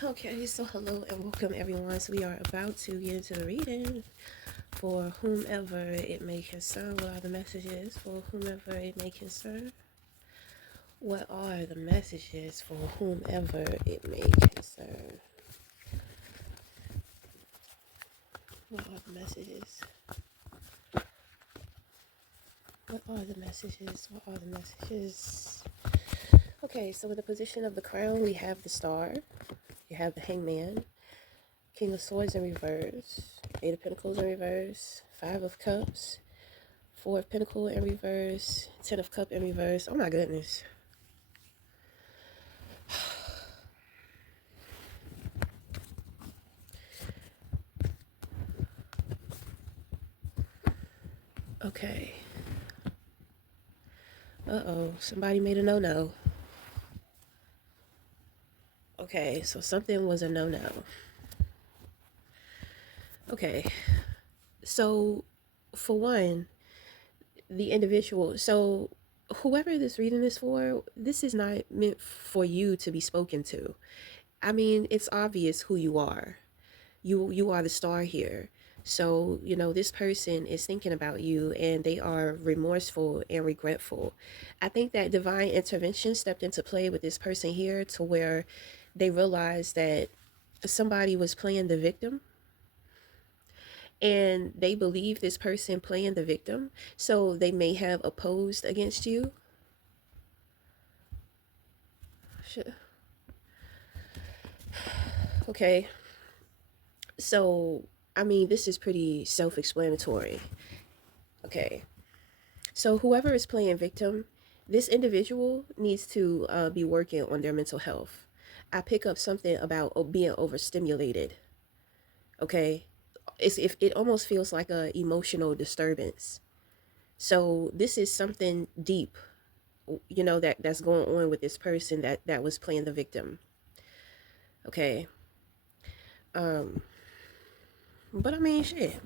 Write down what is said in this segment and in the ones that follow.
Okay, so hello and welcome everyone. So we are about to get into the reading for whomever it may concern. What are the messages for whomever it may concern? What are the messages for whomever it may concern? What are the messages? What are the messages? What are the messages? Okay, so in the position of the crown, we have the star, you have the hangman, King of Swords in reverse, Eight of Pentacles in reverse, Five of Cups, Four of Pentacle in reverse, Ten of Cup in reverse. Oh my goodness. Okay. Uh-oh. Somebody made a no-no. Okay, so something was a no-no. Okay. So, for one, the individual. So, whoever this reading is for, this is not meant for you to be spoken to. I mean, it's obvious who you are. You are the star here. So, this person is thinking about you and they are remorseful and regretful. I think that divine intervention stepped into play with this person here to where they realized that somebody was playing the victim and they believe this person playing the victim. So they may have opposed against you. Okay. So, I mean, this is pretty self explanatory. Okay. So, whoever is playing victim, this individual needs to be working on their mental health. I pick up something about being overstimulated. Okay. If it almost feels like a emotional disturbance. So, this is something deep, that's going on with this person that was playing the victim. Okay. Um, but I mean, shit.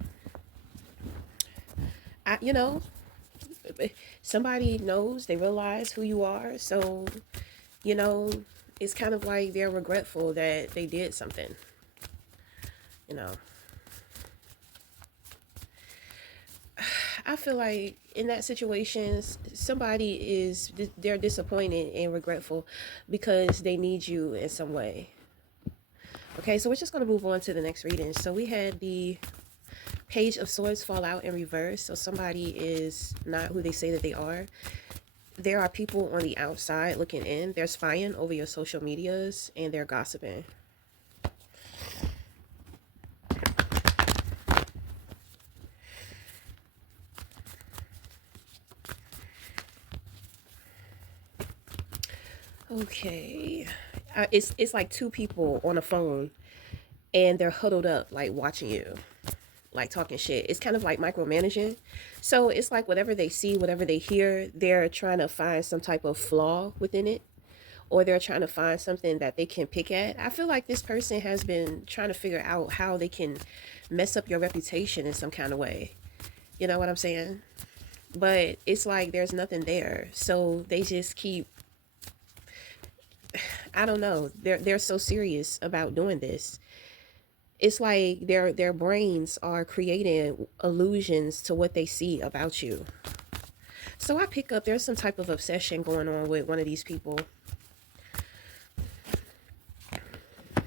I, somebody knows, they realize who you are. So, you know, it's kind of like they're regretful that they did something, you know. I feel like in that situation, somebody they're disappointed and regretful because they need you in some way. Okay, so we're just going to move on to the next reading. So we had the Page of Swords fall out in reverse. So somebody is not who they say that they are. There are people on the outside looking in. They're spying over your social medias and they're gossiping. Okay. It's like two people on a phone and they're huddled up like watching you, like talking shit. It's kind of like micromanaging. So it's like whatever they see, whatever they hear, they're trying to find some type of flaw within it, or they're trying to find something that they can pick at. I feel like this person has been trying to figure out how they can mess up your reputation in some kind of way. You know what I'm saying? But it's like there's nothing there. So they just keep, I don't know. They're so serious about doing this. It's like their brains are creating illusions to what they see about you. So I pick up there's some type of obsession going on with one of these people.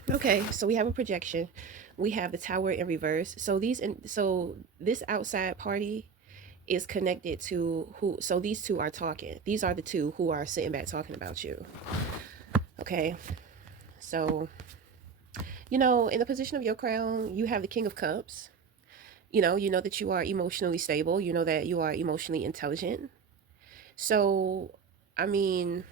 Okay, so we have a projection. We have the tower in reverse. So this outside party is connected to who, so these two are talking. These are the two who are sitting back talking about you. Okay. So, in the position of your crown, you have the King of Cups. You know that you are emotionally stable. You know that you are emotionally intelligent. So, I mean,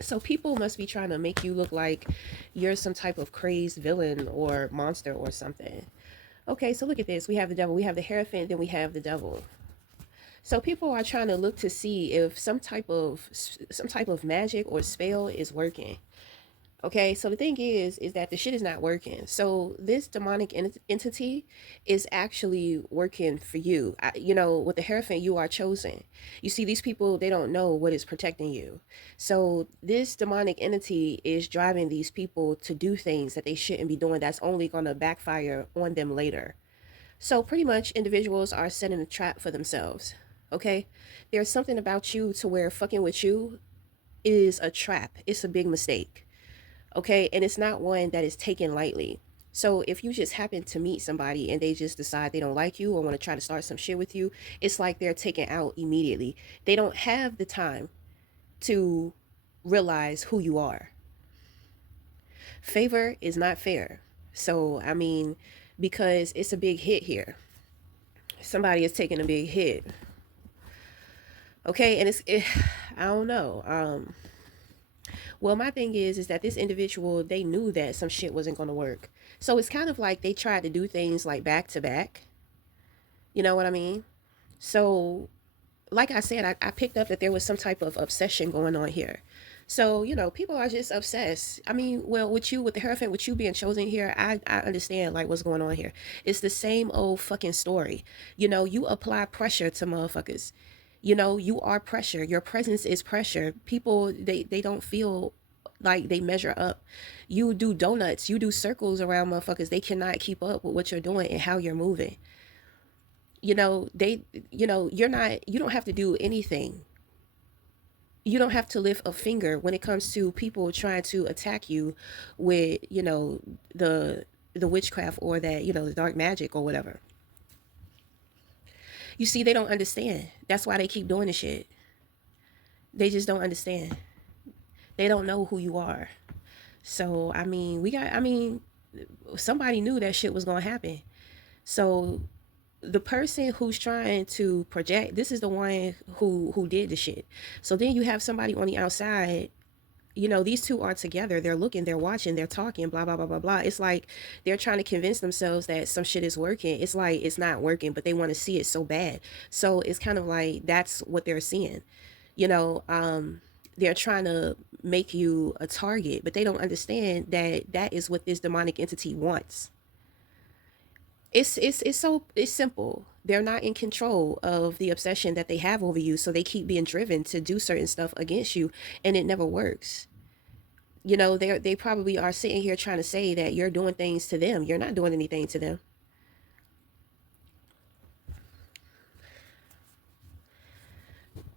so people must be trying to make you look like you're some type of crazed villain or monster or something. Okay, so look at this. We have the devil, we have the Hierophant, then we have the devil. So people are trying to look to see if some type of magic or spell is working. Okay, so the thing is that the shit is not working. So this demonic entity is actually working for you. You know, with the Hierophant, you are chosen. You see, these people, they don't know what is protecting you. So this demonic entity is driving these people to do things that they shouldn't be doing. That's only going to backfire on them later. So pretty much, individuals are setting a trap for themselves. Okay, there's something about you to where fucking with you is a trap. It's a big mistake. Okay, and it's not one that is taken lightly. So if you just happen to meet somebody and they just decide they don't like you or want to try to start some shit with you, it's like they're taken out immediately. They don't have the time to realize who you are. Favor is not fair. So I mean, because it's a big hit here, somebody is taking a big hit. Okay, and I don't know. Well, my thing is that this individual, they knew that some shit wasn't going to work. So it's kind of like they tried to do things like back to back. You know what I mean? So, like I said, I picked up that there was some type of obsession going on here. So, you know, people are just obsessed. I mean, well, with you, with the Hierophant, with you being chosen here, I understand like what's going on here. It's the same old fucking story. You know, you apply pressure to motherfuckers. You know, you are pressure. Your presence is pressure. People, they don't feel like they measure up. You do donuts, you do circles around motherfuckers. They cannot keep up with what you're doing and how you're moving. You know, you're not, you don't have to do anything. You don't have to lift a finger when it comes to people trying to attack you with, you know, the witchcraft or that, you know, the dark magic or whatever. You see, they don't understand. That's why they keep doing the shit. They just don't understand. They don't know who you are. So I mean, somebody knew that shit was gonna happen. So the person who's trying to project, this is the one who did the shit. So then you have somebody on the outside. You know, these two are together. They're looking, they're watching, they're talking, blah blah blah blah blah. It's like they're trying to convince themselves that some shit is working. It's like it's not working, but they want to see it so bad. So it's kind of like that's what they're seeing. You know, they're trying to make you a target, but they don't understand that that is what this demonic entity wants. It's simple. They're not in control of the obsession that they have over you, so they keep being driven to do certain stuff against you, and it never works. You know, they probably are sitting here trying to say that you're doing things to them. You're not doing anything to them.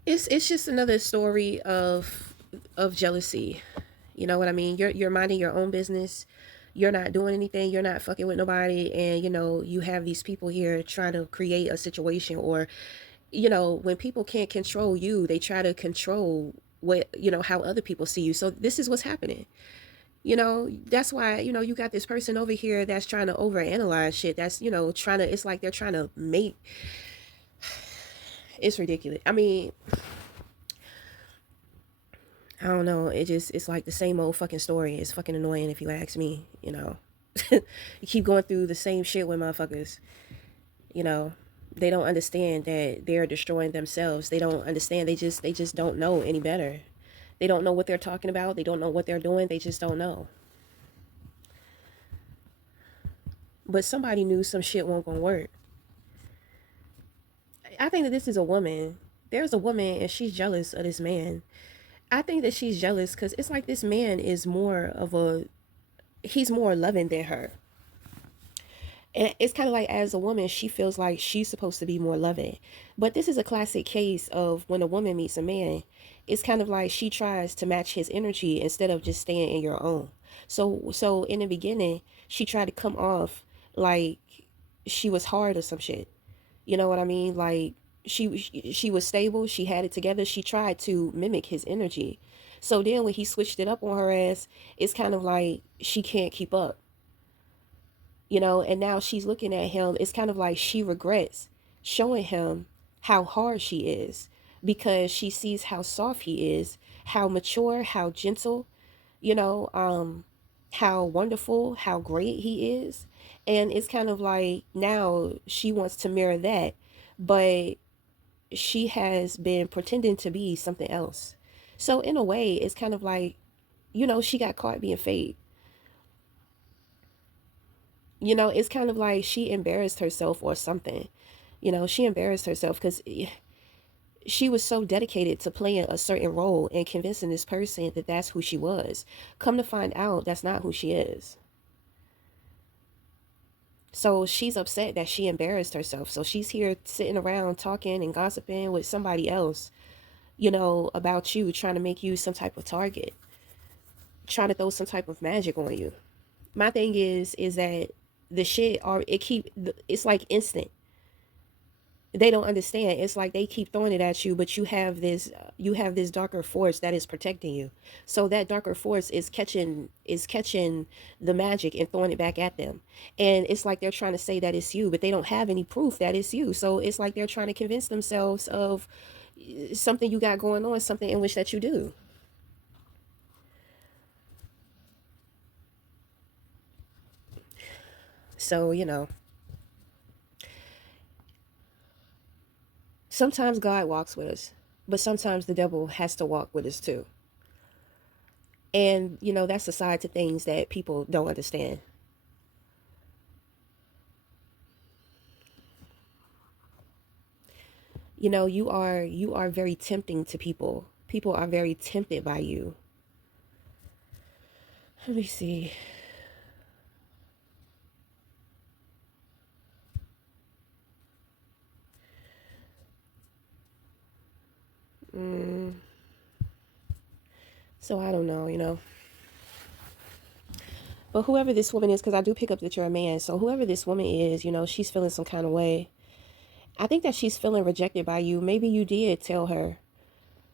It's just another story of jealousy. You know what I mean? You're minding your own business. You're not doing anything. You're not fucking with nobody, and you know you have these people here trying to create a situation, or you know when people can't control you, they try to control what you know how other people see you. So this is what's happening. You know, that's why, you know, you got this person over here that's trying to overanalyze shit. That's, you know, trying to, it's like they're trying to make, it's ridiculous. I mean, I don't know. It's like the same old fucking story. It's fucking annoying if you ask me, you know. You keep going through the same shit with motherfuckers, you know. They don't understand that they're destroying themselves. They don't understand. They just don't know any better. They don't know what they're talking about. They don't know what they're doing. They just don't know. But somebody knew some shit won't gonna work. I think that this is a woman. There's a woman and she's jealous of this man. I think that she's jealous because it's like this man is more of a, he's more loving than her. And it's kind of like as a woman, she feels like she's supposed to be more loving. But this is a classic case of when a woman meets a man, it's kind of like she tries to match his energy instead of just staying in your own. So in the beginning, she tried to come off like she was hard or some shit. You know what I mean? Like she was stable, she had it together. She tried to mimic his energy. So then when he switched it up on her ass, it's kind of like she can't keep up. You know, and now she's looking at him. It's kind of like she regrets showing him how hard she is because she sees how soft he is, how mature, how gentle, you know, how wonderful, how great he is. And it's kind of like now she wants to mirror that, but she has been pretending to be something else. So in a way, it's kind of like she got caught being fake. It's kind of like she embarrassed herself or something. She embarrassed herself because she was so dedicated to playing a certain role and convincing this person that that's who she was. Come to find out, that's not who she is. So she's upset that she embarrassed herself. So she's here sitting around talking and gossiping with somebody else, about you, trying to make you some type of target, trying to throw some type of magic on you. My thing is that the shit are it keep it's like instant. They don't understand. It's like they keep throwing it at you, but you have this darker force that is protecting you. So that darker force is catching the magic and throwing it back at them. And it's like they're trying to say that it's you, but they don't have any proof that it's you. So it's like they're trying to convince themselves of something you got going on, something in which that you do. So, sometimes God walks with us, but sometimes the devil has to walk with us too. And, that's a side to things that people don't understand. You are very tempting to people. People are very tempted by you. Let me see. Mm, so I don't know. But whoever this woman is, because I do pick up that you're a man. So whoever this woman is, she's feeling some kind of way. I think that she's feeling rejected by you. Maybe you did tell her.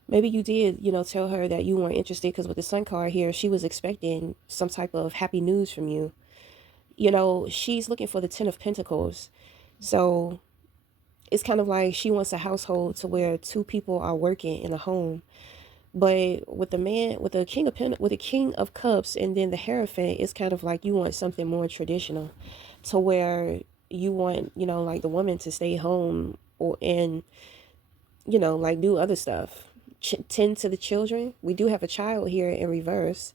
Maybe you did, tell her that you weren't interested because with the sun card here, she was expecting some type of happy news from you. She's looking for the Ten of Pentacles. So it's kind of like she wants a household to where two people are working in a home. But with the man, with the with the King of Cups, and then the Hierophant, it's kind of like you want something more traditional, to where you want, like the woman to stay home or and like do other stuff, tend to the children. We do have a child here in reverse.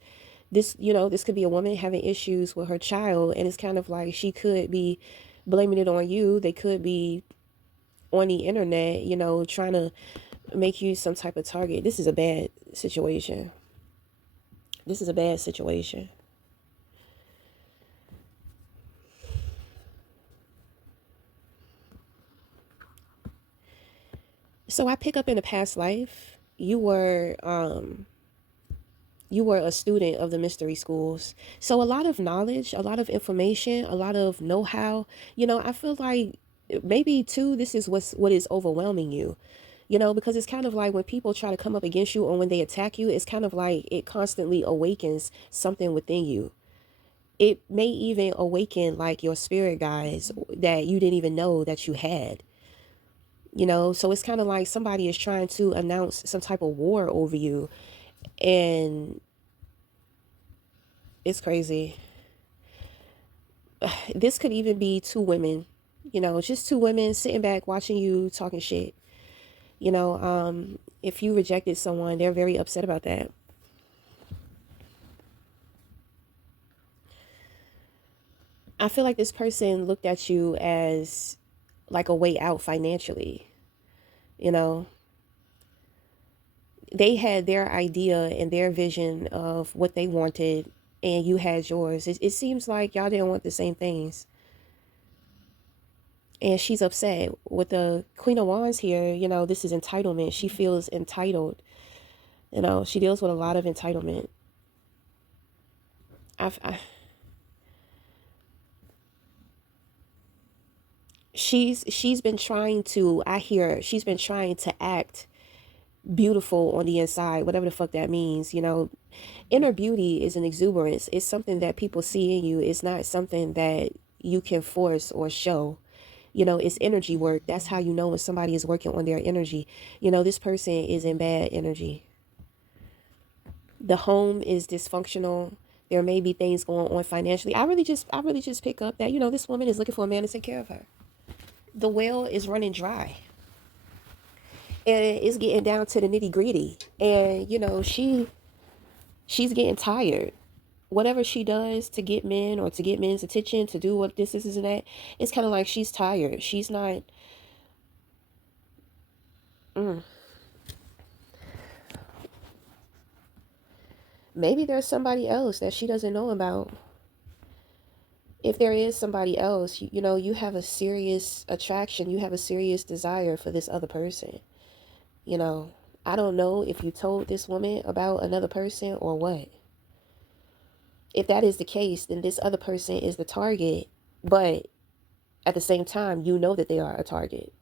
This could be a woman having issues with her child, and it's kind of like she could be blaming it on you. They could be on the internet, trying to make you some type of target. This is a bad situation. This is a bad situation. So I pick up in a past life, you were a student of the mystery schools. So a lot of knowledge, a lot of information, a lot of know-how. I feel like maybe too this is what is overwhelming you. Because it's kind of like when people try to come up against you or when they attack you, it's kind of like it constantly awakens something within you. It may even awaken like your spirit guides that you didn't even know that you had. So it's kind of like somebody is trying to announce some type of war over you, and it's crazy. This could even be two women, just two women sitting back watching you talking shit. If you rejected someone, they're very upset about that. I feel like this person looked at you as like a way out financially. You know, they had their idea and their vision of what they wanted, and you had yours. It seems like y'all didn't want the same things. And she's upset with the Queen of Wands here. This is entitlement. She feels entitled. She deals with a lot of entitlement. I she's been trying to, I hear she's been trying to act beautiful on the inside, whatever the fuck that means. Inner beauty is an exuberance. It's something that people see in you. It's not something that you can force or show. It's energy work. That's how you know when somebody is working on their energy. This person is in bad energy. The home is dysfunctional. There may be things going on financially. I really just pick up that, this woman is looking for a man to take care of her. The well is running dry, and it's getting down to the nitty gritty. And, She's getting tired. Whatever she does to get men or to get men's attention, to do what this is and that, it's kind of like she's tired. She's not. Mm, maybe there's somebody else that she doesn't know about. If there is somebody else, you know, you have a serious attraction, you have a serious desire for this other person. You know, I don't know if you told this woman about another person or what. If that is the case, then this other person is the target, but at the same time, you know that they are a target.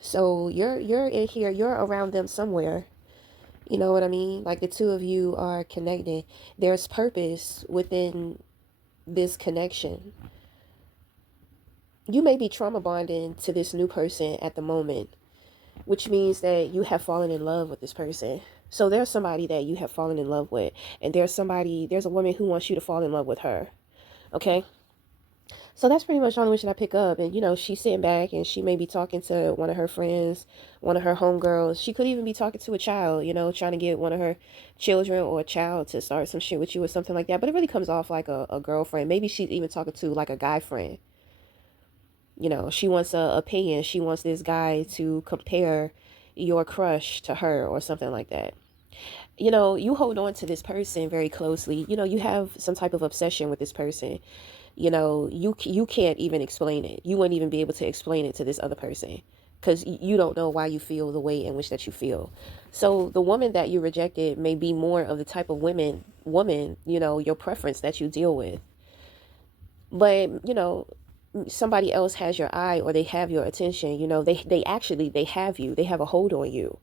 So you're in here, you're around them somewhere. You know what I mean? Like the two of you are connected. There's purpose within this connection. You may be trauma bonding to this new person at the moment, which means that you have fallen in love with this person. So there's somebody that you have fallen in love with, and there's a woman who wants you to fall in love with her. Okay? So that's pretty much the only one that I pick up. And, you know, she's sitting back and she may be talking to one of her friends, one of her homegirls. She could even be talking to a child, you know, trying to get one of her children or a child to start some shit with you or something like that. But it really comes off like a girlfriend. Maybe she's even talking to like a guy friend. You know, she wants a opinion. She wants this guy to compare your crush to her or something like that. You know, you hold on to this person very closely. You know, you have some type of obsession with this person. You know, you can't even explain it. You wouldn't even be able to explain it to this other person because you don't know why you feel the way in which that you feel. So the woman that you rejected may be more of the type of woman, you know, your preference that you deal with. But, you know, somebody else has your eye or they have your attention. You know, they actually, they have you. They have a hold on you.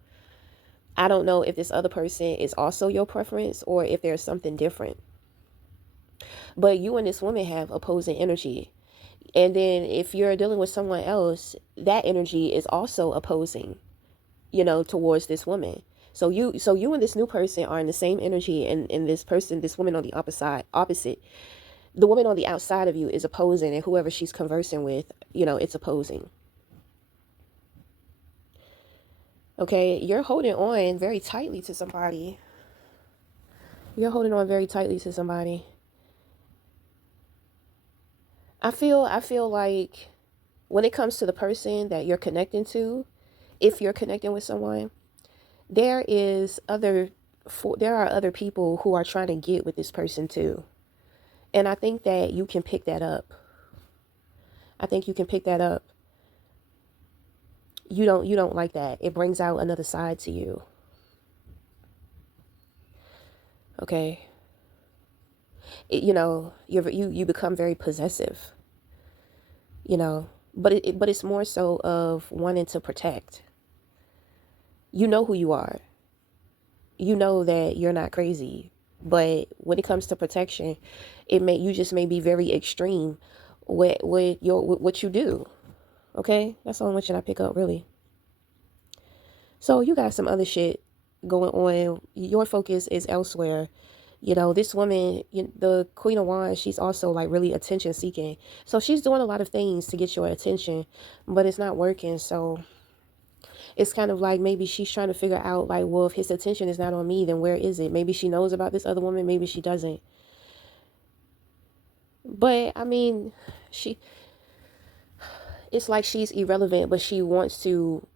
I don't know if this other person is also your preference or if there's something different. But you and this woman have opposing energy. And then if you're dealing with someone else, that energy is also opposing, you know, towards this woman. So you and this new person are in the same energy, and this woman on the opposite. The woman on the outside of you is opposing, and whoever she's conversing with, you know, it's opposing. Okay, you're holding on very tightly to somebody. You're holding on very tightly to somebody. I feel like when it comes to the person that you're connecting to, if you're connecting with someone, there is other there are other people who are trying to get with this person too. And I think that you can pick that up. I think you can pick that up. You don't like that. It brings out another side to you. Okay? You know, you become very possessive, you know. But it's more so of wanting to protect. You know who you are. You know that you're not crazy. But when it comes to protection, you just may be very extreme with what you do. Okay? That's the only one I pick up really. So you got some other shit going on. Your focus is elsewhere. You know, this woman, the Queen of Wands, she's also like really attention seeking. So she's doing a lot of things to get your attention, but it's not working. So it's kind of like maybe she's trying to figure out like, well, if his attention is not on me, then where is it? Maybe she knows about this other woman, maybe she doesn't. But I mean, she it's like she's irrelevant, but she wants to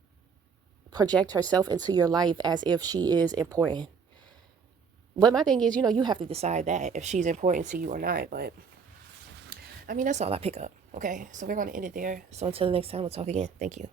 project herself into your life as if she is important. But my thing is, you know, you have to decide that if she's important to you or not. But I mean, that's all I pick up. Okay, so we're going to end it there. So until the next time, we'll talk again. Thank you.